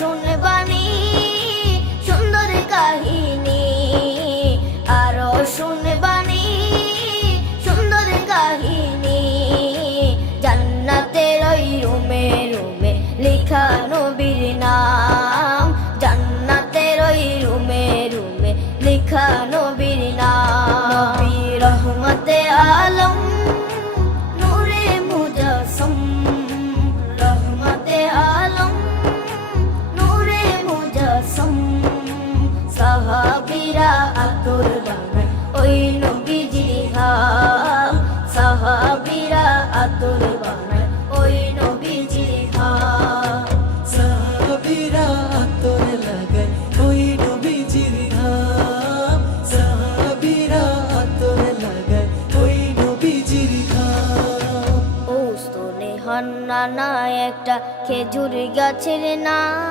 শুনবানি সুন্দর কাহিনী, আরো শুনবানি সুন্দর কাহিনী। জান্নাতের ওই রুমে রুমে লেখা নবীর নাম, জান্নাতের ওই রুমে রুমে লেখা নবীর নাম। নবী রহমতে আলম নূরে মুজাসসম, রহমতে আলম নূরে মুজাসসম। সাহাবীরা আতর বানায় ওই নবীজির ঘাম, সাহাবীরা আতর বানায় ওই নবীজির ঘাম। সাহাবীরা আতর লাগায় ওই নবীজির ঘাম, সাহাবীরা আতর লাগায় ওই নবীজির ঘাম। ও স্তনে হান্নানা একটা খেজুর গাছের নাম।